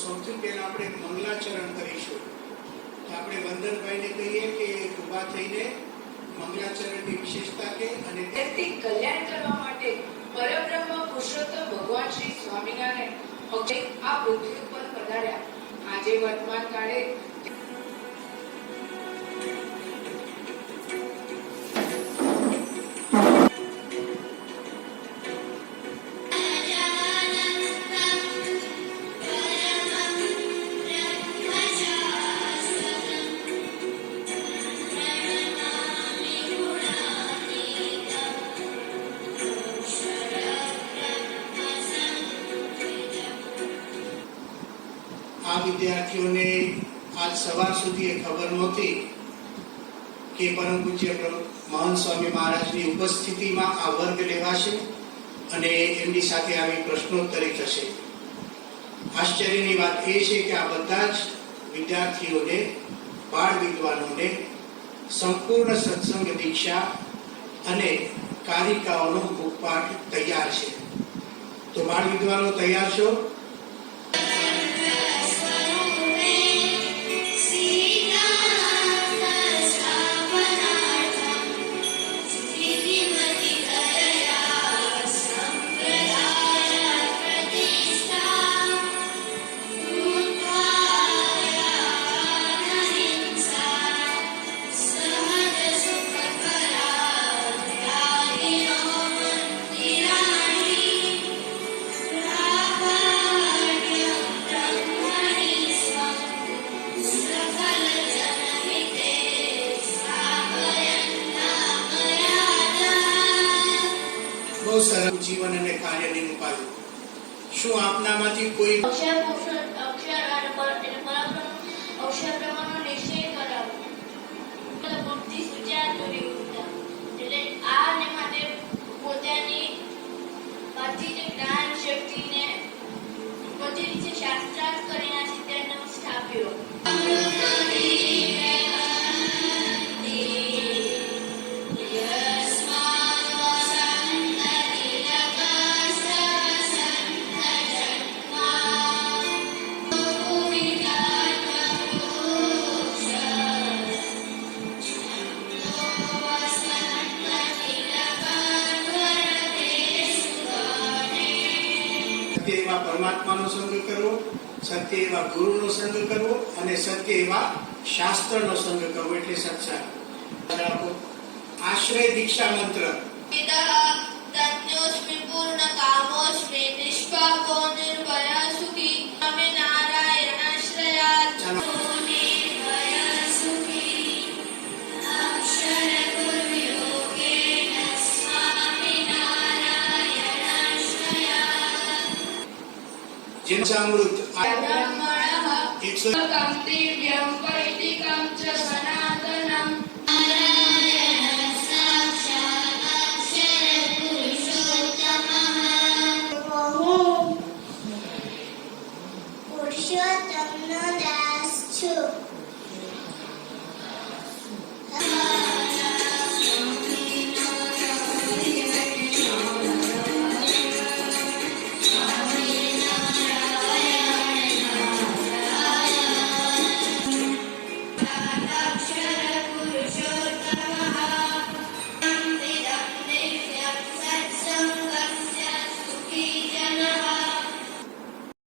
સૌથી પહેલા આપણે મંગલાચરણ કરીશું. તો આપણે વંદનભાઈને કહીએ કે ઊભા થઈને મંગલાચરણની વિશેષતા કે અને વ્યક્તિ કલ્યાણ કરવા માટે પરબ્રહ્મ પુરુષોત્તમ ભગવાન શ્રી સ્વામિનારાયણ આ પૃથ્વી ઉપર પધાર્યા. આજે વર્તમાન કાળે આ વિદ્યાર્થીઓને આજ સવાર સુધી ખબર નહોતી કે પરમ પૂજ્ય મહંત સ્વામી મહારાજની ઉપસ્થિતિમાં આ વર્ગ લેવાશે અને એમની સાથે આવી પ્રશ્નોત્તરી થશે. આશ્ચર્યની વાત એ છે કે આ બધા જ વિદ્યાર્થીઓને, બાળ વિદ્વાનોને સંપૂર્ણ સત્સંગ દીક્ષા અને કારિકાઓનો મુખપાઠ તૈયાર છે. તો બાળ વિદ્વાનો તૈયાર છો? બહુ સરળ જીવન અને કાર્યની ઉપાધિ. શું આપનામાંથી કોઈ અક્ષર પ્રમાણનો નિશ્ચય કરાવો બુદ્ધિ સુચાર કરી ઉઠતા. એટલે આ ને માટે પોતાની બધી જે જ્ઞાન શક્તિને બધી રીતે શાસ્ત્રાર્થ કરી નાખી તેને સ્થાપ્યો. સત્ય એવા પરમાત્માનો સંગ કરવો, સત્ય એવા ગુરુનો સંગ કરવો અને સત્ય એવા શાસ્ત્રનો સંગ કરવો એટલે સત્સંગ. આશ્રય દીક્ષા મંત્ર. તન્યોસ્મિ પૂર્ણ કામોસ્મિ નિષ્પાપો નિર્ભય સુખી અમે નારાયણાશ્રયાત. જીવનામૃત બ્રહ્મણઃ 100 કંતિવ્યં વૈદિકં ચ સનાતનમ